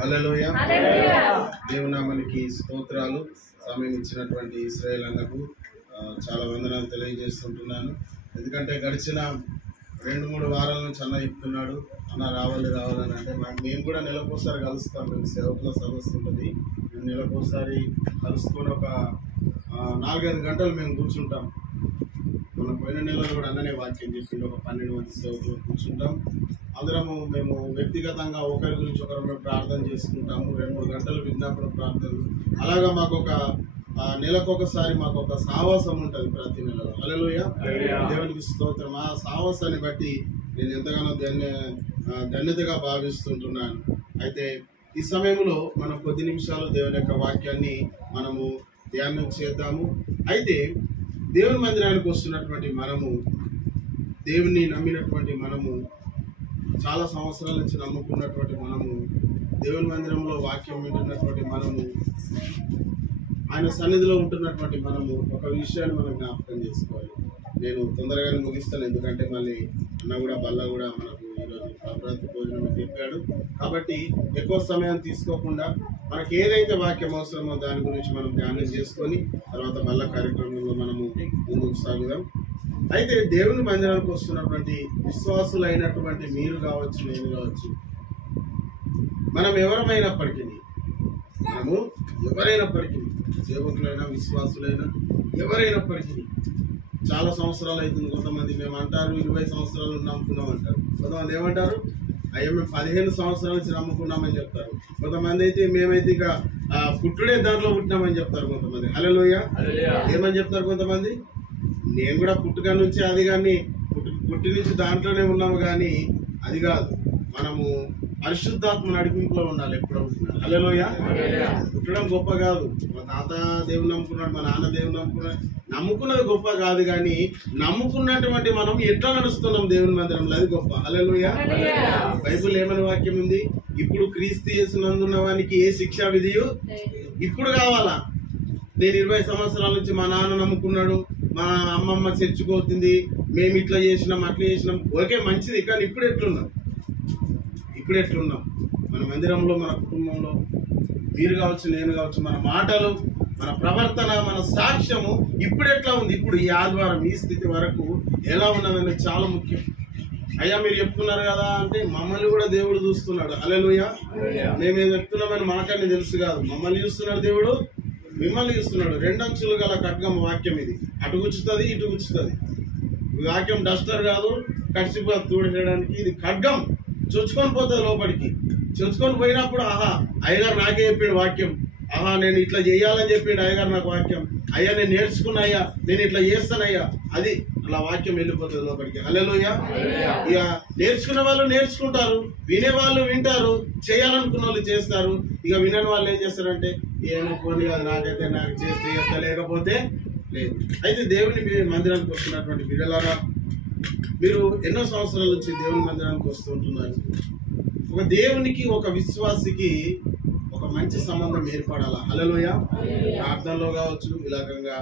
హల్లెలూయా. దేవుని నామానికి స్తోత్రాలు. సమయం ఇచ్చినటువంటి ఇశ్రాయేల్ అన్నకు చాలా వందనాలు తెలియజేస్తుంటున్నాను. ఎందుకంటే గడిచిన 2-3 వారాల నుంచి అన్న చెప్తున్నాడు, అన్న రావాలని. అంటే మేము కూడా నెలకోసారి కలుస్తాం. మేము సేవకుల సదస్సు ఉంటుంది, మేము నెలకోసారి కలుసుకొని ఒక 4-5 గంటలు మేము కూర్చుంటాం. మన పోయిన నెలలో కూడా అన్ననే వాక్యం చెప్పింది. ఒక 12 మంది సేవకులు కూర్చుంటాం. అందరము మేము వ్యక్తిగతంగా ఒకరి గురించి ఒకరు ప్రార్థన చేసుకుంటాము. 2-3 గంటలు విజ్ఞాపన ప్రార్థనలు. అలాగా మాకు ఒక నెలకొకసారి మాకు ఒక సావాసం ఉంటుంది ప్రతి నెలలో. హల్లెలూయా. దేవునికి స్తోత్రం. ఆ సావాసాన్ని బట్టి నేను ఎంతగానో ధన్యతగా భావిస్తుంటున్నాను. అయితే ఈ సమయంలో మనం కొద్ది నిమిషాలు దేవుని యొక్క వాక్యాన్ని మనము ధ్యానం చేద్దాము. అయితే దేవుని మందిరానికి వస్తున్నటువంటి మనము, దేవుని నమ్మినటువంటి మనము, చాలా సంవత్సరాల నుంచి నమ్ముకున్నటువంటి మనము, దేవుని మందిరంలో వాక్యం వింటున్నటువంటి మనము, ఆయన సన్నిధిలో ఉంటున్నటువంటి మనము ఒక విషయాన్ని మనం జ్ఞాపకం చేసుకోవాలి. నేను తొందరగానే ముగిస్తాను, ఎందుకంటే మళ్ళీ అన్న కూడా బల్ల కూడా మనకు ఈరోజు ప్రభాతి భోజనం చెప్పాడు. కాబట్టి ఎక్కువ సమయం తీసుకోకుండా మనకి ఏదైతే వాక్యం అవసరమో దాని గురించి మనం ధ్యానం చేసుకొని తర్వాత బల్ల కార్యక్రమంలో మనము ముందుకు సాగుదాం. అయితే దేవుని మందిరానికి వస్తున్నటువంటి విశ్వాసులైనటువంటి మీరు కావచ్చు, నేను కావచ్చు, మనం ఎవరైనప్పటికీ సేవకులైనా విశ్వాసులైనా ఎవరైనప్పటికీ చాలా సంవత్సరాలు అవుతుంది. కొంతమంది మేము అంటారు 20 సంవత్సరాలు నమ్ముకున్నాం అంటారు. కొంతమంది ఏమంటారు, అయ్యో మేము 15 సంవత్సరాల నుంచి నమ్ముకున్నామని చెప్తారు. కొంతమంది అయితే మేమైతే ఇక పుట్టుడే దాంట్లో పుట్టినామని చెప్తారు. కొంతమంది హల్లెలూయా ఏమని చెప్తారు. కొంతమంది నేను కూడా పుట్టుక నుంచి అది కానీ పుట్టి నుంచి దాంట్లోనే ఉన్నాము, కానీ అది కాదు, మనము పరిశుద్ధాత్మ నడిపింపులో ఉండాలి ఎప్పుడో. హల్లెలూయా. పుట్టడం గొప్ప కాదు. మా తాత దేవుని నమ్ముకున్నాడు, మా నాన్న దేవుని నమ్ముకున్నాడు. నమ్ముకున్నది గొప్ప కాదు, కానీ నమ్ముకున్నటువంటి మనం ఎట్లా నడుస్తున్నాం దేవుని మందిరంలో, అది గొప్ప. హల్లెలూయా. బైబిల్ ఏమని వాక్యం ఉంది, ఇప్పుడు క్రీస్తు యేసునందున్న వానికి ఏ శిక్షా విధియు ఇప్పుడు కావాలా. నేను 20 సంవత్సరాల నుంచి మా నాన్న నమ్ముకున్నాడు, మా అమ్మమ్మ చర్చిపోతుంది, మేము ఇట్లా చేసినాం అట్లా చేసినాం, ఓకే మంచిది, కానీ ఇప్పుడు ఎట్లున్నాం మన మందిరంలో, మన కుటుంబంలో, మీరు కావచ్చు, నేను కావచ్చు, మన మాటలు, మన ప్రవర్తన, మన సాక్ష్యము ఇప్పుడు ఎట్లా ఉంది, ఇప్పుడు ఈ ఆదివారం ఈ స్థితి వరకు ఎలా ఉన్నదనేది చాలా ముఖ్యం. అయ్యా మీరు చెప్తున్నారు కదా అంటే మమ్మల్ని కూడా దేవుడు చూస్తున్నాడు. హల్లెలూయా. మేమేం చెప్తున్నామని మాకన్నీ తెలుసు కాదు, మమ్మల్ని చూస్తున్నాడు దేవుడు, మిమ్మల్ని చూస్తున్నాడు. 2 అంచులు గల ఖడ్గం వాక్యం ఇది. అటు గుచ్చుతుంది, ఇటు గుచ్చుతుంది. వాక్యం డస్టర్ కాదు, కడిసిపో తూడడానికి, ఇది ఖడ్గం. చొచ్చుకొని పోతుంది లోపలికి. చొచ్చుకొని పోయినప్పుడు ఆహా అయ్యగారు నాకే చెప్పిండు వాక్యం, ఆహా నేను ఇట్లా చేయాలని చెప్పిండు అయ్యగారు నాకు వాక్యం, అయ్యా నేను నేర్చుకున్నాయ్యా, నేను ఇట్లా చేస్తానయ్యా, అది అలా వాక్యం వెళ్ళిపోతుంది లోపలికి. హల్లెలూయా. ఇక నేర్చుకున్న వాళ్ళు నేర్చుకుంటారు, వినేవాళ్ళు వింటారు, చేయాలనుకున్న వాళ్ళు చేస్తారు. ఇక వినని వాళ్ళు ఏం చేస్తారంటే ఏమో కొన్ని కాదు, నాకైతే నాకు చేస్తే లేకపోతే లేదు. అయితే దేవుని మందిరానికి వస్తున్నటువంటి బిడ్డలారా, మీరు ఎన్నో సంవత్సరాల నుంచి దేవుని మందిరానికి వస్తుంటున్నారు. ఒక దేవునికి ఒక విశ్వాసికి ఒక మంచి సంబంధం ఏర్పడాలా. హల్లెలూయా. ప్రార్థనలో కావచ్చు, ఇలాగంగా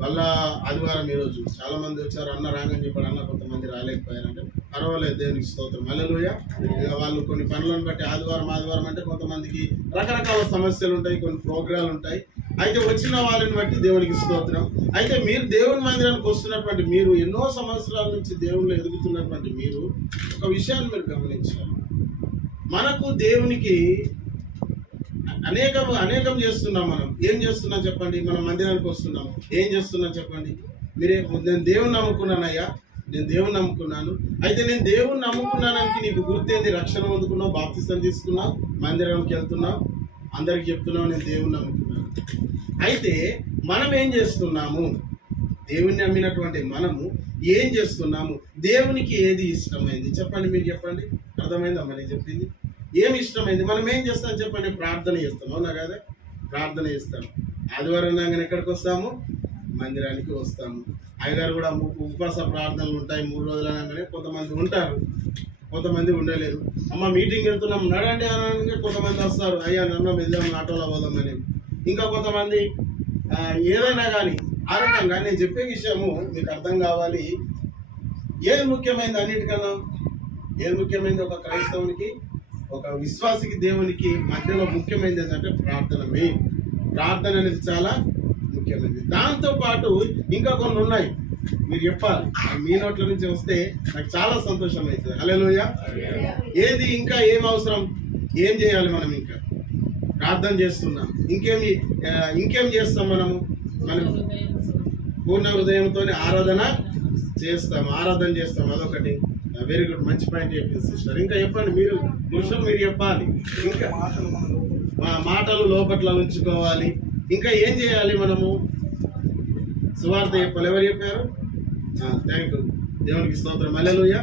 వల్ల ఆదివారం ఈరోజు చాలా మంది వచ్చారు, అన్న రాంగని చెప్పాడు. అన్న కొంతమంది రాలేకపోయారంటే పర్వాలేదు, దేవునికి స్తోత్రం. హల్లెలూయా. ఇక వాళ్ళు కొన్ని పనులను బట్టి ఆదివారం అంటే కొంతమందికి రకరకాల సమస్యలు ఉంటాయి, కొన్ని ప్రోగ్రాలు ఉంటాయి. అయితే వచ్చిన వాళ్ళని బట్టి దేవునికి స్తోత్రం. అయితే మీరు దేవుని మందిరానికి వస్తున్నటువంటి మీరు, ఎన్నో సంవత్సరాల నుంచి దేవుళ్ళు ఎదుగుతున్నటువంటి మీరు ఒక విషయాన్ని మీరు గమనించాలి. మనకు దేవునికి అనేకం చేస్తున్నాం. మనం ఏం చేస్తున్నాం చెప్పండి? మనం మందిరానికి వస్తున్నాం, ఏం చేస్తున్నాం చెప్పండి? మీరే, నేను దేవుని నమ్ముకున్నానయ్యా, నేను దేవుని నమ్ముకున్నాను. అయితే నేను దేవుని నమ్ముకున్నానికి నీకు గుర్తేంది? రక్షణ పొందుకున్నావు, బాప్తిసం తీసుకున్నావు, మందిరానికి వెళ్తున్నావు, అందరికి చెప్తున్నావు నేను దేవుని నమ్ముకున్నాను. అయితే మనం ఏం చేస్తున్నాము? దేవుని నమ్మినటువంటి మనము ఏం చేస్తున్నాము? దేవునికి ఏది ఇష్టమైంది చెప్పండి, మీరు చెప్పండి. అర్థమైందమ్మా నేను చెప్పింది? ఏమి ఇష్టమైంది? మనం ఏం చేస్తాం చెప్పండి? ప్రార్థన చేస్తాం, అవునా కదా? ప్రార్థన చేస్తాం. ఆదివారం నాగానే ఎక్కడికి వస్తాము? మందిరానికి వస్తాము. అయ్యగారు కూడా ఉపవాస ప్రార్థనలు ఉంటాయి 3 రోజులు అనగానే. కొంతమంది ఉంటారు, కొంతమంది ఉండలేదు. అమ్మ మీటింగ్ వెళ్తున్నాం నడండి అనగానే కొంతమంది వస్తారు, అయ్యా నన్ను వెళ్దాం, ఆటోలో పోదామని. ఇంకా కొంతమంది ఏదైనా కానీ ఆ రకంగా. నేను చెప్పే విషయము మీకు అర్థం కావాలి. ఏది ముఖ్యమైనది? అన్నిటికన్నా ఏది ముఖ్యమైనది ఒక క్రైస్తవునికి? ఒక విశ్వాసికి దేవునికి మధ్యలో ముఖ్యమైనది ఏంటంటే ప్రార్థన. మెయిన్ ప్రార్థన అనేది చాలా ముఖ్యమైనది. దాంతో పాటు ఇంకా కొన్ని ఉన్నాయి, మీరు చెప్పాలి. మీ నోట్ల నుంచి వస్తే నాకు చాలా సంతోషం అవుతుంది. హల్లెలూయా. ఏది ఇంకా ఏం అవసరం, ఏం చేయాలి మనం? ఇంకా ప్రార్థన చేస్తున్నాం, ఇంకేం చేస్తాం మనము? మనం పూర్ణ హృదయంతో ఆరాధన చేస్తాం. అదొకటి. వెరీ గుడ్, మంచి పాయింట్ చెప్పింది సిస్టర్. ఇంకా చెప్పండి, మీరు పురుషులు మీరు చెప్పాలి. ఇంకా మాటలు లోపట్ల ఉంచుకోవాలి. ఇంకా ఏం చేయాలి మనము? సువార్త చెప్పాలి. ఎవరు చెప్పారు? థ్యాంక్ యూ, దేవునికి స్తోత్రం. హల్లెలూయా.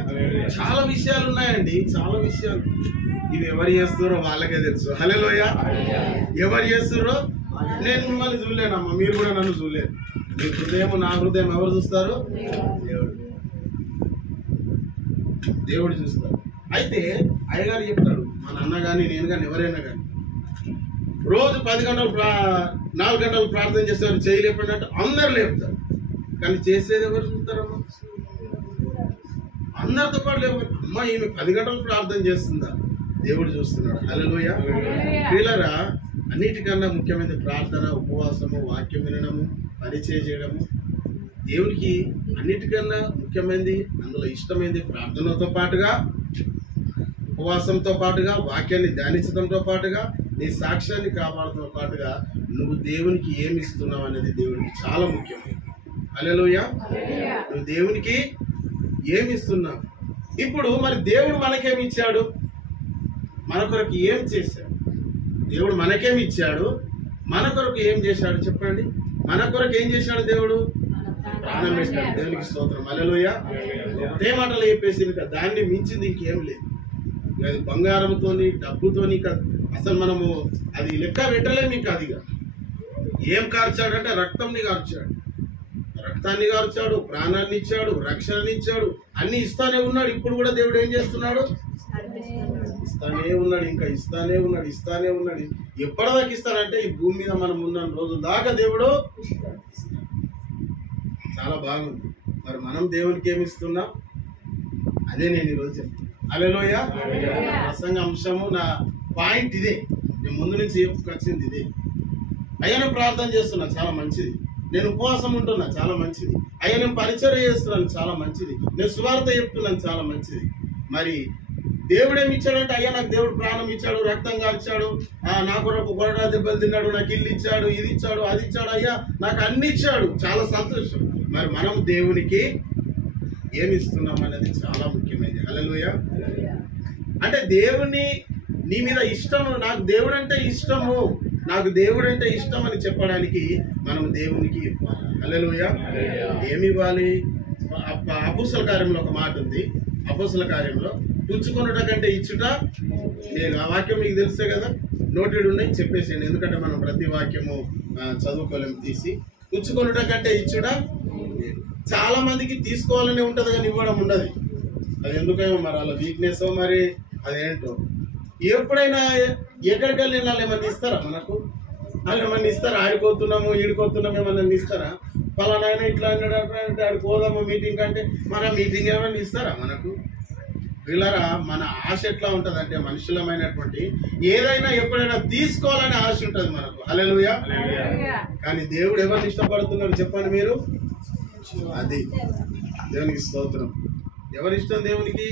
చాలా విషయాలు ఉన్నాయండి, చాలా విషయాలు. ఇవి ఎవరు చేస్తారో వాళ్ళకే తెలుసు. హల్లెలూయా. ఎవరు చేస్తారో నేను మిమ్మల్ని చూడలేనమ్మా, మీరు కూడా నన్ను చూడలేరు. మీ హృదయం నా హృదయం ఎవరు చూస్తారు? దేవుడు చూస్తారు. అయితే అయ్యగారు చెప్తాడు, మా నాన్న కానీ నేను కానీ ఎవరైనా కానీ రోజు 10 గంటలు 4 గంటలు ప్రార్థన చేసేవారు చేయలేకపోయినట్టు అందరు లేపుతారు. కానీ చేసేది ఎవరు చూస్తారమ్మా? అందరితో పాటు లేకపోతే అమ్మ ఈమె 10 గంటలు ప్రార్థన చేస్తుందా? దేవుడు చూస్తున్నాడు. హల్లెలూయా. ప్రియులారా, అన్నిటికన్నా ముఖ్యమైన ప్రార్థన, ఉపవాసము, వాక్యం వినడము, పరిచయం చేయడము. దేవునికి అన్నిటికన్నా ముఖ్యమైనది, అందులో ఇష్టమైనది ప్రార్థనతో పాటుగా, ఉపవాసంతో పాటుగా, వాక్యాన్ని ధ్యానించడంతో పాటుగా, నీ సాక్ష్యాన్ని కాపాడటంతో పాటుగా నువ్వు దేవునికి ఏమి ఇస్తున్నావు అనేది దేవునికి చాలా ముఖ్యమైనది. హల్లెలూయా. నువ్వు దేవునికి ఏమి ఇస్తున్నావు? ఇప్పుడు మరి దేవుడు మనకేమి ఇచ్చాడు? మన కొరకు ఏం చేశాడు? దేవుడు మనకేమి ఇచ్చాడు? మన కొరకు ఏం చేశాడు చెప్పండి. మన కొరకు ఏం చేశాడు దేవుడు? ప్రాణం పెట్టాడు. దేవునికి స్తోత్రం. హల్లెలూయా. ఒకటే మాటలు చెప్పేసి దాన్ని మించింది ఇంకేం లేదు. అది బంగారంతోని డబ్బుతోని అసలు మనము అది లెక్క పెట్టలేము. ఇంకా అదిగా ఏం కార్చాడంటే రక్తంని కార్చాడు, రక్తాన్ని కార్చాడు, ప్రాణాన్ని ఇచ్చాడు, రక్షణని ఇచ్చాడు, అన్ని ఇస్తానే ఉన్నాడు. ఇప్పుడు కూడా దేవుడు ఏం చేస్తున్నాడు? ఇస్తానే ఉన్నాడు, ఇంకా ఇస్తానే ఉన్నాడు. ఎప్పటిదాకా ఇస్తాడంటే ఈ భూమి మీద మనం ఉన్న రోజుల దాకా దేవుడు. చాలా బాగుంది. మరి మనం దేవునికి ఏమి ఇస్తున్నాం? అదే నేను ఈరోజు చెప్తాను. హల్లెలూయా. ప్రసంగ అంశము నా పాయింట్ ఇదే, నేను ముందు నుంచి చెప్పుకొచ్చింది ఇదే. అయ్యా నేను ప్రార్థన చేస్తున్నా, చాలా మంచిది. నేను ఉపవాసం ఉంటున్నా, చాలా మంచిది. అయ్యా నేను పరిచర్య చేస్తున్నాను, చాలా మంచిది. నేను సువార్త చెప్తున్నాను, చాలా మంచిది. మరి దేవుడు ఏమి ఇచ్చాడంటే, అయ్యా నాకు దేవుడు ప్రాణం ఇచ్చాడు, రక్తం కాల్చాడు, నా కొరకు గొడవ దెబ్బలు తిన్నాడు, నాకు ఇల్లు ఇచ్చాడు, ఇది ఇచ్చాడు, అది ఇచ్చాడు, అయ్యా నాకు అన్ని ఇచ్చాడు, చాలా సంతోషం. మరి మనం దేవునికి ఏమి ఇస్తున్నాం అనేది చాలా ముఖ్యమైనది. హల్లెలూయా. అంటే దేవుని నీ మీద ఇష్టము, నాకు దేవుడు అంటే ఇష్టము, నాకు దేవుడు అంటే ఇష్టం అని చెప్పడానికి మనం దేవునికి ఇవ్వాలి. హల్లెలూయా. ఏమి ఇవ్వాలి? అపోస్తల కార్యంలో ఒక మాట ఉంది. అపోస్తల కార్యంలో పుచ్చుకొనుట కంటే ఇచ్చుట నేను, ఆ వాక్యం మీకు తెలుసే కదా, నోటెడ్ ఉన్నాయి, చెప్పేసాను. ఎందుకంటే మనం ప్రతి వాక్యము చదువుకోలేము తీసి. పుచ్చుకొనుట కంటే ఇచ్చుట. చాలా మందికి తీసుకోవాలని ఉంటది కానీ ఇవ్వడం ఉండదు. అది ఎందుకేమో మరి వాళ్ళ వీక్నెస్, మరి అదేంటో. ఎప్పుడైనా ఎక్కడికి వెళ్ళి వాళ్ళు ఏమన్నా ఇస్తారా మనకు? వాళ్ళు ఏమన్నా ఇస్తారా? ఆడిపోతున్నాము ఈడిపోతున్నాము ఏమన్నా ఇస్తారా? పలానా ఇట్లా అన్నాడు ఆడికి పోదాము మీటింగ్ అంటే, మన మీటింగ్ ఏమన్నా ఇస్తారా మనకు? పిల్లరా, మన ఆశ ఎట్లా ఉంటుంది అంటే, మనుషులమైనటువంటి ఏదైనా ఎప్పుడైనా తీసుకోవాలని ఆశ ఉంటుంది మనకు. హల్లెలూయా. కానీ దేవుడు ఎవరిని ఇష్టపడుతున్నారు చెప్పండి మీరు? అది దేవునికి స్తోత్రం. ఎవరి ఇష్టం దేవునికి?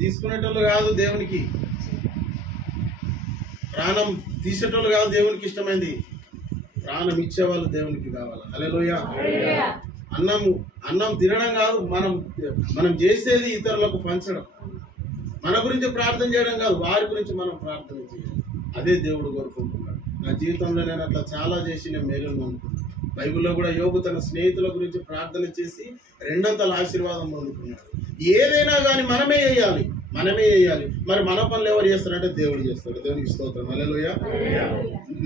తీసుకునేటోళ్ళు కాదు దేవునికి, ప్రాణం తీసేటోళ్ళు కాదు దేవునికి ఇష్టమైంది, ప్రాణం ఇచ్చేవాళ్ళు దేవునికి కావాలి. హల్లెలూయా. అన్నం తినడం కాదు, మనం చేసేది ఇతరులకు పంచడం. మన గురించి ప్రార్థన చేయడం కాదు, వారి గురించి మనం ప్రార్థన చేయాలి. అదే దేవుడు కోరుకుంటున్నాడు. నా జీవితంలో నేను అట్లా చాలా చేసి నేను మేలును అనుకున్నాను. బైబిల్లో కూడా యోబు తన స్నేహితుల గురించి ప్రార్థన చేసి 200 ఆశీర్వాదం పొందుకున్నాడు. ఏదైనా కానీ మనమే చేయాలి. మరి మన పనులు ఎవరు చేస్తారంటే దేవుడు చేస్తాడు. దేవునికి స్తోత్రం. హల్లెలూయా.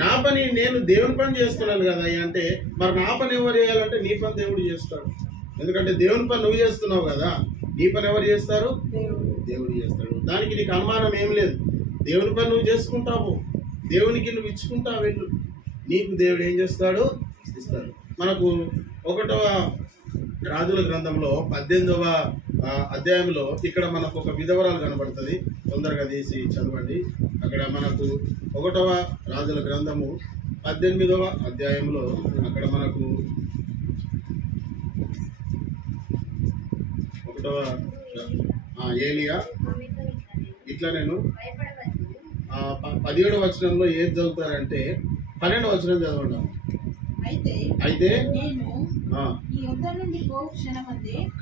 నా పని నేను దేవుని పని చేస్తున్నాను కదా అంటే, మరి నా పని ఎవరు చేయాలంటే నీ పని దేవుడు చేస్తాడు. ఎందుకంటే దేవుని పని నువ్వు చేస్తున్నావు కదా, నీ పని ఎవరు చేస్తారు? దేవుడు చేస్తాడు. దానికి నీకు అనుమానం ఏం లేదు. దేవుని పని నువ్వు చేసుకుంటావు, దేవునికి నువ్వు ఇచ్చుకుంటావు, వెళ్ళు, నీకు దేవుడు ఏం చేస్తాడు? ఇస్తాడు. మనకు 1వ రాజుల గ్రంథంలో 18వ అధ్యాయంలో ఇక్కడ మనకు ఒక విధవరాలు కనబడుతుంది. తొందరగా తీసి చదవండి. అక్కడ మనకు 1వ రాజుల గ్రంథము 18వ అధ్యాయంలో అక్కడ మనకు 1వ ఏలియా ఇట్లా నేను 17వ వచనంలో ఏది చదువుతారంటే 12వ వచనం చదవండి. అయితే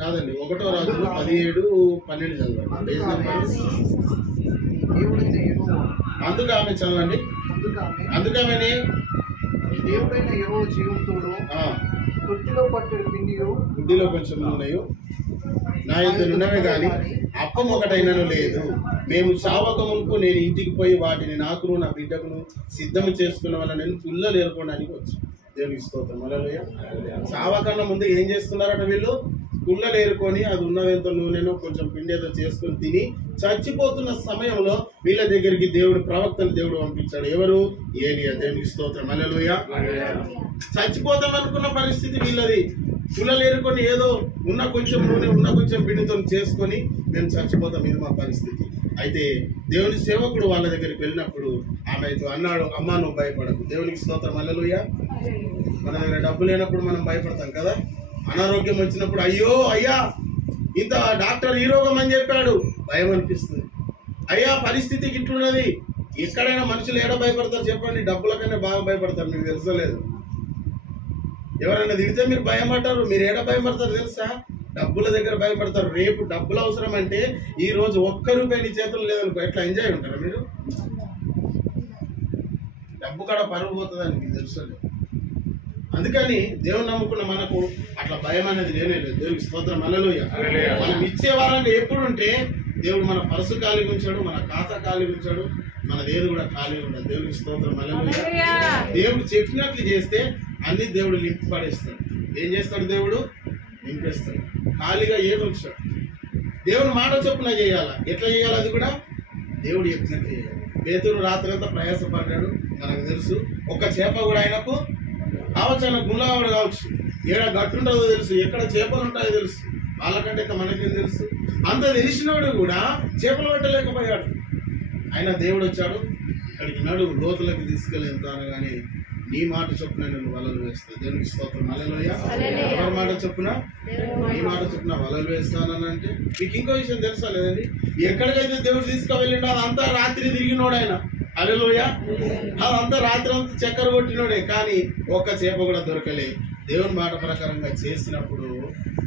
కాదండి 1వ రాజులు 17-12 చదవండి. అందుకు ఆమె చదవండి. అందుకని దేవుడైన యెహోవా జీవంతోడు తొట్టిలో పట్టెడు పిండియు గుడ్డిలో కొంచెం ఉన్నాయో నా ఇద్దరు ఉన్నవే గాని అప్పం ఒకటైనను లేదు. మేము చావక మునుపు నేను ఇంటికి పోయి వాటిని నాకును నా బిడ్డకును సిద్ధం చేసుకున్న వల్ల నేను పుల్లలు ఏర్పడడానికి వచ్చాను. దేవునికి స్తోత్రం. హల్లెలూయా. చావకన్నా ముందు ఏం చేస్తున్నారట వీళ్ళు? పుల్లలు ఏరుకొని అది ఉన్నదెంతో నూనెనో కొంచెం పిండి ఏదో చేసుకొని తిని చచ్చిపోతున్న సమయంలో వీళ్ళ దగ్గరికి ప్రవక్తను దేవుడు పంపించాడు. ఎవరు? ఏలియా. దేవునికి స్తోత్రం. హల్లెలూయా. చచ్చిపోతాం అనుకున్న పరిస్థితి వీళ్ళది. పుల్లలు ఏరుకొని ఏదో ఉన్న కొంచెం నూనె ఉన్న కొంచెం పిండితో చేసుకొని మేము చచ్చిపోతాం, ఇది మా పరిస్థితి. అయితే దేవుని సేవకుడు వాళ్ళ దగ్గరికి వెళ్ళినప్పుడు ఆమెతో అన్నాడు, అమ్మా నువ్వు భయపడకు. దేవునికి స్తోత్రం. హల్లెలూయా. మన దగ్గర డబ్బు లేనప్పుడు మనం భయపడతాం కదా. అనారోగ్యం వచ్చినప్పుడు అయ్యా ఇంత డాక్టర్ ఈ రోగం అని చెప్పాడు, భయం అనిపిస్తుంది. అయ్యా పరిస్థితికి ఇట్లున్నది. ఎక్కడైనా మనుషులు ఏడ భయపడతారు చెప్పండి? డబ్బుల కన్నా బాగా భయపడతారు. మీకు తెలుసలేదు? ఎవరైనా తిడితే మీరు భయపడతారు. మీరు ఏడ భయపడతారు తెలుసా? డబ్బుల దగ్గర భయపడతారు. రేపు డబ్బులు అవసరం అంటే ఈ రోజు ₹1 నీ చేతులు లేదనుకో, ఎట్లా ఎంజాయ్ ఉంటారా మీరు? డబ్బు కాడ పరువు పోతుందని మీకు తెలుసలేదు. అందుకని దేవుని నమ్ముకున్న మనకు అట్లా భయం అనేది లేనే లేదు. దేవునికి స్తోత్రం. హల్లెలూయా. మనం ఇచ్చే వారాన్ని ఎప్పుడు ఉంటే దేవుడు మన పర్సు ఖాళీ ఉంచాడు, మన ఖాతా ఖాళీ ఉంచాడు, మన దేడు కూడా ఖాళీ ఉండదు. దేవునికి స్తోత్రం. హల్లెలూయా. దేవుడు చెప్పినట్లు చేస్తే అన్ని దేవుడు నింపి పడేస్తాడు. ఏం చేస్తాడు? దేవుడు నింపేస్తాడు. ఖాళీగా ఏది ఉంచాడు? దేవుని మాట చొప్పున చేయాలా. ఎట్లా చేయాలి? అది కూడా దేవుడు చెప్పినట్లు చేయాలి. పేతురు రాత్రంతా ప్రయాసపడ్డాడు, మనకు తెలుసు. ఒక్క చేప కూడా ఆయనకు కావచ్చు, ఆయన గుండెవాడు కావచ్చు, ఏడ గట్టుంటుందో తెలుసు, ఎక్కడ చేపలు ఉంటాయో తెలుసు. వాళ్ళకంటే మనకేం తెలుసు? అంత తెలిసినవాడు కూడా చేపలు పట్టలేకపోయాడు. ఆయన దేవుడు వచ్చాడు, ఇక్కడికి నడు లోతులకు తీసుకెళ్ళేంతాను కానీ నీ మాట చొప్పున నేను వలలు వేస్తాను. దేవునికి స్తోత్రం. హల్లెలూయా. ఎవరి మాట చొప్పున? నీ మాట చొప్పున వలలు వేస్తానని అంటే మీకు ఇంకో విషయం తెలుసా లేదండి? ఎక్కడికైతే దేవుడు తీసుకువెళ్ళిండో అదంతా రాత్రి తిరిగినోడు ఆయన. హల్లెలూయా. అదంతా రాత్రి అంతా చక్కెర కొట్టినోడే, కానీ ఒక్క చేప కూడా దొరకలే. దేవుని మాట ప్రకారంగా చేసినప్పుడు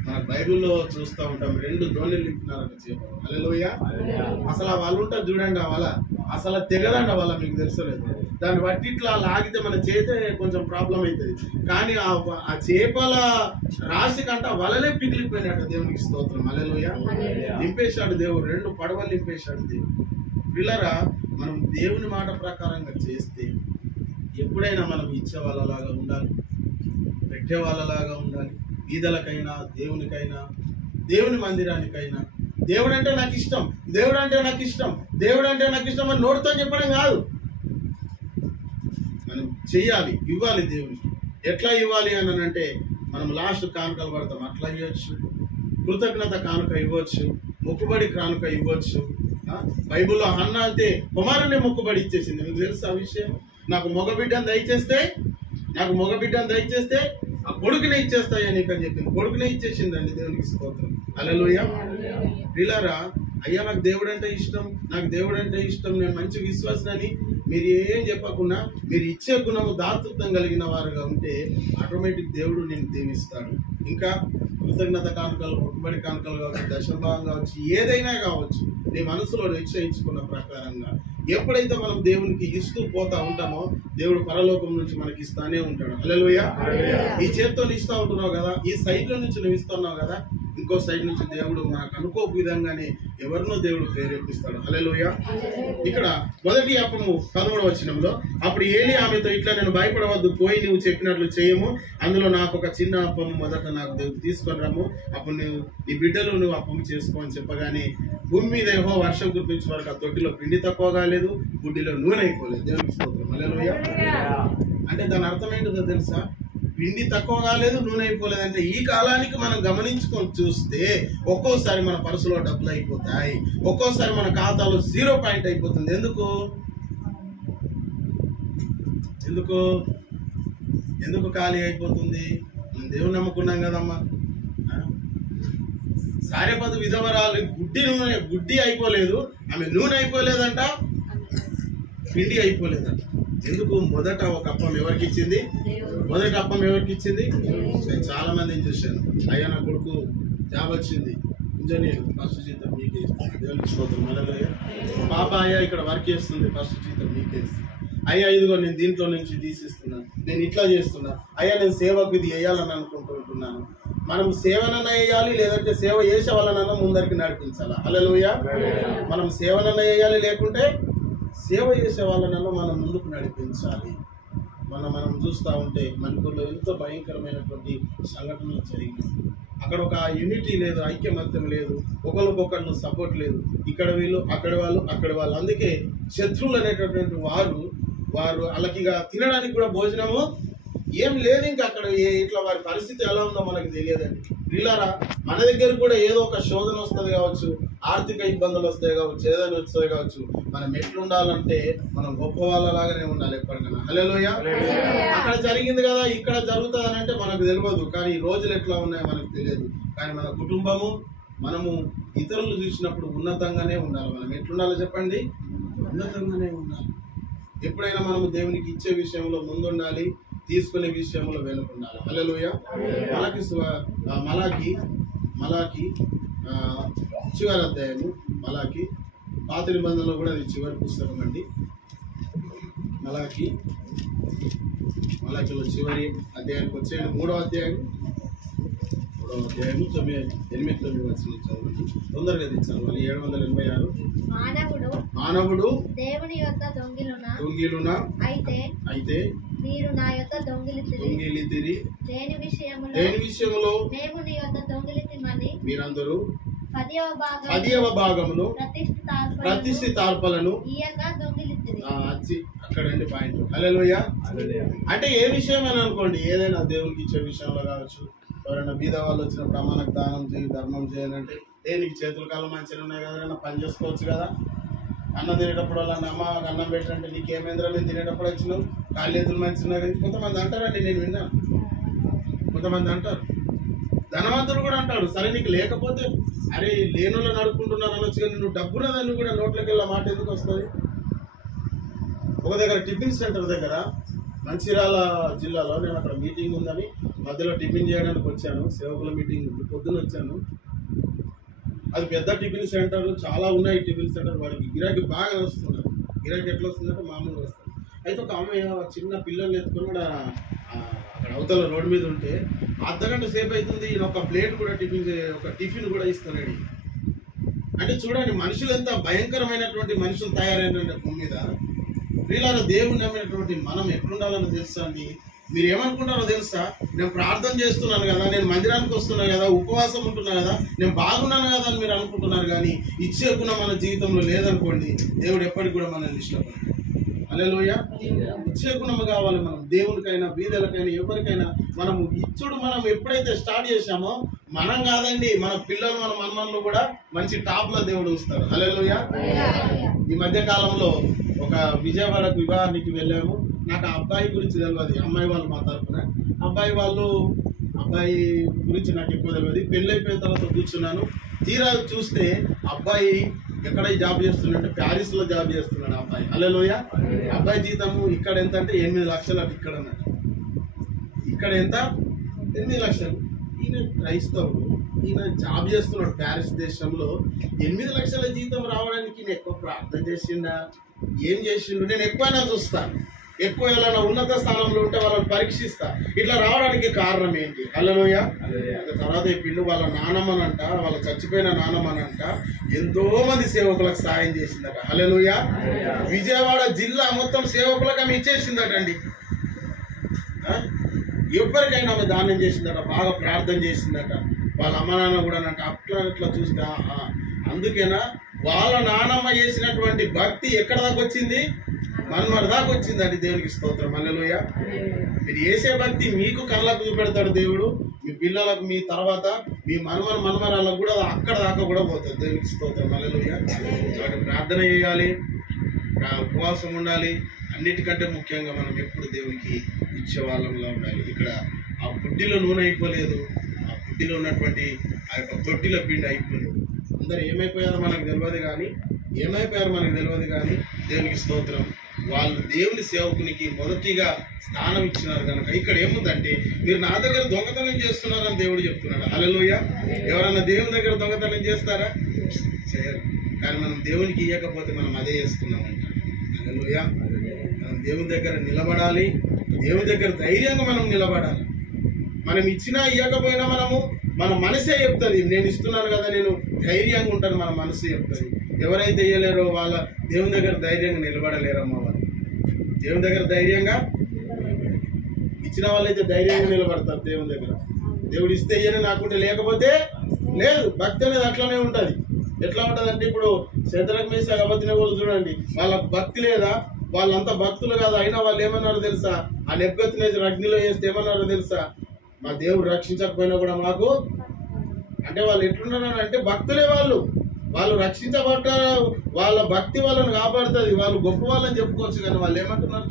మన బైబిల్లో చూస్తూ ఉంటాం, 2 దోణిలు నింపినారట చేపలు. హల్లెలూయా. అసలు వాళ్ళు ఉంటారు చూడండి, ఆ వల అసలు తెగదండి వల్ల, మీకు తెలుసలేదు. దాన్ని బట్టి ఇట్లా లాగితే మన చేతే కొంచెం ప్రాబ్లం అవుతుంది, కానీ ఆ చేపల రాశి కంట వలలే పిగిలిపోయినట్ట. దేవునికి స్తోత్రం. హల్లెలూయా. నింపేశాడు దేవుడు, 2 పడవలు నింపేశాడు దేవుడు. పిల్లరా, మనం దేవుని మాట ప్రకారంగా చేస్తే ఎప్పుడైనా మనం ఇచ్చే వాళ్ళలాగా ఉండాలి, పెట్టే వాళ్ళలాగా ఉండాలి. బీదలకైనా దేవునికైనా దేవుని మందిరానికైనా దేవుడు అంటే నాకు ఇష్టం, దేవుడు అంటే నాకు ఇష్టం, దేవుడు అంటే నాకు ఇష్టం అని నోటితో చెప్పడం కాదు. మనం చెయ్యాలి, ఇవ్వాలి దేవునికి. ఎట్లా ఇవ్వాలి అని అంటే మనం లాస్ట్ కానుకలు పడతాం, అట్లా ఇవ్వచ్చు. కృతజ్ఞత కానుక ఇవ్వచ్చు, మొక్కుబడి కానుక ఇవ్వచ్చు. బైబుల్లో హన్న అంటే కుమారుని మొక్కుబడి ఇచ్చేసింది. మీకు తెలుసు ఆ విషయం? నాకు మగబిడ్డను దయచేస్తే ఆ కొడుకునే ఇచ్చేస్తాయా నీకు అని చెప్పింది. కొడుకునే ఇచ్చేసిందండి. దేవునికి స్తోత్రం. హల్లెలూయా. పిల్లరా, అయ్యా నాకు దేవుడు అంటే ఇష్టం, నేను మంచి విశ్వాసనని మీరు ఏం చెప్పకుండా మీరు ఇచ్చే గుణము దాతృత్వం కలిగిన వారుగా ఉంటే ఆటోమేటిక్ దేవుడు నేను దీవిస్తాడు. ఇంకా కృతజ్ఞత కానుకలు, మొక్కుబడి కానుకలు కావచ్చు, దశభాగం కావచ్చు, ఏదైనా కావచ్చు, నీ మనసులో నిశ్చయించుకున్న ప్రకారంగా ఎప్పుడైతే మనం దేవునికి ఇస్తూ పోతా ఉంటామో దేవుడు పరలోకం నుంచి మనకి ఇస్తానే ఉంటాడు. హల్లెలూయా. ఈ చేత్తో ఇస్తూ ఉంటున్నావు కదా, ఈ సైడ్ లో నుంచి నువ్వు ఇస్తున్నావు కదా, ఇంకో సైడ్ నుంచి దేవుడు మనకు అనుకోక విధంగానే ఎవరినో దేవుడు ప్రేరేపిస్తాడు. హల్లెలూయా. ఇక్కడ మొదటి అప్పము 13వ వచనంలో, అప్పుడు ఏలీ ఆమెతో, ఇట్లా నేను భయపడవద్దు, పోయి నువ్వు చెప్పినట్లు చేయము, అందులో నాకు ఒక చిన్న అప్పము మొదట నాకు దేవుడు తీసుకొని రమ్ము, అప్పుడు నువ్వు నీ బిడ్డలు నువ్వు అప్పము చేసుకో అని చెప్పగానే భూమి మీద యెహోవా వర్షం కురిపించే వరకు ఆ తొట్టిలో పిండి తక్కువ కాలేదు, గుడ్డిలో నూనె అయిపోలేదు. దేవునికి స్తోత్రం. హల్లెలూయా. అంటే దాని అర్థం ఏంటో తెలుసా? పిండి తక్కువ కాలేదు, నూనె అయిపోలేదు. అంటే ఈ కాలానికి మనం గమనించుకొని చూస్తే ఒక్కోసారి మన పర్సులో డబ్బులు అయిపోతాయి, ఒక్కోసారి మన ఖాతాలో 0 పాయింట్ అయిపోతుంది. ఎందుకు ఎందుకు ఎందుకు ఖాళీ అయిపోతుంది? మనం దేవుని నమ్ముకున్నాం కదమ్మా. సారెపదు విధవరాలు గుడ్డి అయిపోలేదు, ఆమె నూనె అయిపోలేదంట, పిండి అయిపోలేదంట. ఎందుకు? మొదట ఒక అప్పం ఎవరికి ఇచ్చింది? మొదటి అప్పం ఎవరికి ఇచ్చింది? నేను చాలా మందిని చూశాను. అయ్యా నా కొడుకు జాబ్ వచ్చింది, ఇంజనీర్, ఫస్ట్ జీతం మీకే ఇస్తాను, దేవునికి స్తోత్రం, హల్లెలూయా. పాప అయ్యా ఇక్కడ వర్క్ చేస్తుంది, ఫస్ట్ జీతం మీకే ఇస్తాను. అయ్యా ఇదిగో నేను దీంట్లో నుంచి తీసిస్తున్నాను, నేను ఇట్లా చేస్తున్నా. అయ్యా నేను సేవకు ఇది వేయాలని అనుకుంటున్నాను. మనం సేవనన్నా వేయాలి, లేదంటే సేవ చేసే వాళ్ళనన్నా ముందరికి నడిపించాలి. హల్లెలూయా. మనం సేవనన్నా వేయాలి, లేకుంటే సేవ చేసే వాళ్ళనన్నా మనం ముందుకు నడిపించాలి. మనం చూస్తూ ఉంటే మణిపూర్లో ఎంతో భయంకరమైనటువంటి సంఘటనలు జరిగినాయి. అక్కడ ఒక యూనిటీ లేదు, ఐక్యమత్యం లేదు, ఒకరికొకరు సపోర్ట్ లేదు. ఇక్కడ వీళ్ళు, అక్కడ వాళ్ళు. అందుకే శత్రువులు అనేటటువంటి వారు వాళ్ళకిగా తినడానికి కూడా భోజనము ఏం లేదు. ఇంకా అక్కడ ఇట్లా వారి పరిస్థితి ఎలా ఉందో మనకు తెలియదండి. వీళ్ళారా, మన దగ్గర కూడా ఏదో ఒక శోధన వస్తుంది కావచ్చు, ఆర్థిక ఇబ్బందులు వస్తాయి కావచ్చు, ఏదైనా వస్తాయి కావచ్చు. మనం ఎట్లుండాలంటే మనం గొప్ప వాళ్ళలాగానే ఉండాలి ఎప్పటికైనా. హల్లెలూయా. అక్కడ జరిగింది కదా, ఇక్కడ జరుగుతుంది అని అంటే మనకు తెలియదు. కానీ ఈ రోజులు ఎట్లా ఉన్నాయో మనకు తెలియదు. కానీ మన కుటుంబము, మనము ఇతరులు చూసినప్పుడు ఉన్నతంగానే ఉండాలి. మనం ఎట్లుండాలో చెప్పండి? ఉన్నతంగానే ఉండాలి. ఎప్పుడైనా మనము దేవునికి ఇచ్చే విషయంలో ముందుండాలి, తీసుకునే విషయంలో వెనుకుండాలి. హల్లెలూయా. మలాకి చివరి అధ్యాయము. పాత నిబంధనలో కూడా అది చివరి పుస్తకం అండి. మలాకిలో చివరి అధ్యాయానికి వచ్చేయండి. 3వ అధ్యాయం 8-9 వచనం చదవండి. తొందరగా తెచ్చాను. 786. మానవుడు దేవుని యొద్ద దొంగిలున అయితే మీరు నా యొద్ద దొంగిలితిరి. దేని విషయములో మేము నీ యొద్ద దొంగిలితిమని మీరందరూ 10వ భాగమును ప్రతిష్ఠితార్పణలను ఇయ్యక దొంగిలితిరి. అక్కడండి పాయింట్. హల్లెలూయా. అంటే ఏ విషయం అని అనుకోండి, ఏదైనా దేవునికి ఇచ్చే విషయంలో కావచ్చు. ఎవరైనా బీద వాళ్ళు వచ్చినప్పుడు మనకు దానం చేయి, ధర్మం చేయాలంటే నీకు చేతుల కాలం మంచిగా ఉన్నాయి కదా, పని చేసుకోవచ్చు కదా. అన్నం తినేటప్పుడు వాళ్ళ అమ్మ అన్నం పెట్టంటే నీకేమైందిరా, మేము తినేటప్పుడు వచ్చినావు, కాళ్ళు ఎదురు మంచిగా ఉన్నాయి. కొంతమంది అంటారండి, నేను విన్నాను, కొంతమంది అంటారు. ధనవంతుడు కూడా అంటాడు, సరే నీకు లేకపోతే అరే లేనులో నడుపుకుంటున్నాను అనొచ్చు, కానీ నువ్వు డబ్బున్నదాన్ని కూడా నోట్లోకి వెళ్ళే మాట ఎందుకు వస్తుంది? ఒక దగ్గర టిఫిన్ సెంటర్ దగ్గర, మంచిర్యాల జిల్లాలో, నేను అక్కడ మీటింగ్ ఉందని మధ్యలో టిఫిన్ చేయడానికి వచ్చాను. సేవకుల మీటింగ్ పొద్దున వచ్చాను. అది పెద్ద టిఫిన్ సెంటర్, చాలా ఉన్నాయి టిఫిన్ సెంటర్. వాడికి గిరాకీ బాగా వస్తున్నారు. గిరాకీ ఎట్లా వస్తుందంటే మామూలుగా వస్తుంది. అయితే ఒక ఆమె చిన్న పిల్లల్ని ఎత్తుకొని కూడా అక్కడ అవతల రోడ్డు మీద ఉంటే అర్ధగంట సేపు అవుతుంది, ఒక ప్లేట్ కూడా టిఫిన్ కూడా ఇస్తున్నాడు. అంటే చూడండి, మనుషులు ఎంత భయంకరమైనటువంటి మనుషులు తయారైన భూమి మీద. వీళ్ళ దేవుని నమ్మినటువంటి మనం ఎట్లుండాలని తెలుసా అండి? మీరు ఏమనుకుంటారో తెలుసా? నేను ప్రార్థన చేస్తున్నాను కదా, నేను మందిరానికి వస్తున్నాను కదా, ఉపవాసం ఉంటున్నాను కదా, నేను బాగున్నాను కదా అని మీరు అనుకుంటున్నారు. కానీ ఇచ్చే గుణం మన జీవితంలో లేదనుకోండి, దేవుడు ఎప్పటికి కూడా మనల్ని ఇష్టపడతాడు. హల్లెలూయా. ఇచ్చే గుణము కావాలి. మనం దేవునికైనా, బీదలకైనా, ఎవరికైనా మనము ఇచ్చుడు మనం ఎప్పుడైతే స్టార్ట్ చేశామో, మనం కాదండి, మన పిల్లలు, మన మనమన్లు కూడా మంచి టాప్ లో దేవుడు ఉంచుతాడు. హల్లెలూయా. ఈ మధ్య కాలంలో ఒక విజయవాడకు వివాహానికి వెళ్ళాము. నాకు ఆ అబ్బాయి గురించి తెలియదు, అమ్మాయి వాళ్ళు మా తరఫున. అబ్బాయి గురించి నాకు ఎక్కువ తెలియదు. పెళ్ళైపోయిన తర్వాత కూర్చున్నాను. తీరా చూస్తే అబ్బాయి ఎక్కడ జాబ్ చేస్తున్నాడంటే ప్యారిస్లో జాబ్ చేస్తున్నాడు అబ్బాయి. హల్లెలూయా. అబ్బాయి జీతము ఇక్కడ ఎంత అంటే 8 లక్షలు. అటు ఇక్కడ అన్నట్టు. ఇక్కడ ఎంత? 8 లక్షలు. ఈయన క్రైస్తవుడు, ఈయన జాబ్ చేస్తున్నాడు ప్యారిస్ దేశంలో. 8 లక్షల జీతం రావడానికి ఈయన ఎక్కువ ప్రార్థన చేసిండా, ఏం చేసిండు? నేను ఎక్కువైనా చూస్తాను. ఎక్కువ ఎవరైనా ఉన్నత స్థానంలో ఉంటే వాళ్ళని పరీక్షిస్తా. ఇట్లా రావడానికి కారణం ఏంటి? హల్లెలూయా. తర్వాత ఈ పిల్లు వాళ్ళ నానమ్మనంట, వాళ్ళ చచ్చిపోయిన నానమ్మనంట ఎంతో మంది సేవకులకు సాయం చేసిందట. హల్లెలూయా. విజయవాడ జిల్లా మొత్తం సేవకులకు ఆమె ఇచ్చేసిందటండి. ఎవరికైనా ఆమె దానం చేసిందట, బాగా ప్రార్థన చేసిందట. వాళ్ళ అమ్మ నాన్న కూడా నాకు అట్లా చూస్తే అందుకేనా వాళ్ళ నానమ్మ చేసినటువంటి భక్తి ఎక్కడ దాకా వచ్చింది? మనమరి దాకా వచ్చిందండి. దేవునికి స్తోత్రం. హల్లెలూయా. మీరు చేసే భక్తి మీకు కళ్ళకు చూపెడతాడు దేవుడు. మీ పిల్లలకు, మీ తర్వాత మీ మనమరాలకు కూడా అక్కడ దాకా కూడా పోతుంది. దేవునికి స్తోత్రం. హల్లెలూయా. కాబట్టి ప్రార్థన చేయాలి, ఉపవాసం ఉండాలి. అన్నిటికంటే ముఖ్యంగా మనం ఎప్పుడు దేవునికి ఇచ్చే వాళ్ళంగా ఉండాలి. ఇక్కడ ఆ బుడ్డిలో నూనె అయిపోలేదు, ఆ బుడ్డిలో ఉన్నటువంటి ఆ యొక్క తొట్టిలో పిండి అయిపోలేదు. అందరు ఏమైపోయారో మనకు తెలియదు కానీ దేవునికి స్తోత్రం. వాళ్ళు దేవుని సేవకునికి మొదటిగా స్థానం ఇచ్చినారు కనుక ఇక్కడ ఏముందంటే, మీరు నా దగ్గర దొంగతనం చేస్తున్నారని దేవుడు చెప్తున్నాడు. హల్లెలూయా. ఎవరన్నా దేవుని దగ్గర దొంగతనం చేస్తారా? చేయరు. కానీ మనం దేవునికి ఇవ్వకపోతే మనం అదే చేస్తున్నామంట. హల్లెలూయా. మనం దేవుని దగ్గర నిలబడాలి, దేవుని దగ్గర ధైర్యంగా మనం నిలబడాలి. మనం ఇచ్చినా ఇవ్వకపోయినా మన మనసే చెప్తుంది, నేను ఇస్తున్నాను కదా, నేను ధైర్యంగా ఉంటాను. మన మనసు చెప్తుంది. ఎవరైతే ఇయ్యలేరో వాళ్ళ దేవుని దగ్గర ధైర్యంగా నిలబడలేరమ్మా. వాళ్ళు దేవుని దగ్గర ధైర్యంగా ఇచ్చిన వాళ్ళైతే ధైర్యంగా నిలబడతారు దేవుని దగ్గర. దేవుడు ఇస్తే ఇయ్యని నాకుంటే లేకపోతే లేదు. భక్తి అనేది అట్లనే ఉంటుంది. ఎట్లా ఉంటుంది అంటే, ఇప్పుడు శేతరకు మేషాకు అబద్ధినగోళ్ళు చూడండి, వాళ్ళకు భక్తి లేదా? వాళ్ళంతా భక్తులు కాదు, అయినా వాళ్ళు ఏమన్నారో తెలుసా? ఆ నెబుకద్నెజరు అగ్నిలో వేస్తే ఏమన్నారో తెలుసా? మా దేవుడు రక్షించకపోయినా కూడా మాకు, అంటే వాళ్ళు ఎట్లున్నారు అంటే భక్తులే. వాళ్ళు రక్షించబడ్డారు, వాళ్ళ భక్తి వాళ్ళని కాపాడుతుంది, వాళ్ళు గొప్ప వాళ్ళని చెప్పుకోవచ్చు. కానీ వాళ్ళు ఏమంటున్నారు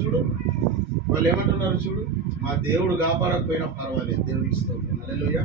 చూడు, మా దేవుడు కాపాడకపోయినా పర్వాలేదు. దేవుడికి స్తోత్రం. హల్లెలూయా.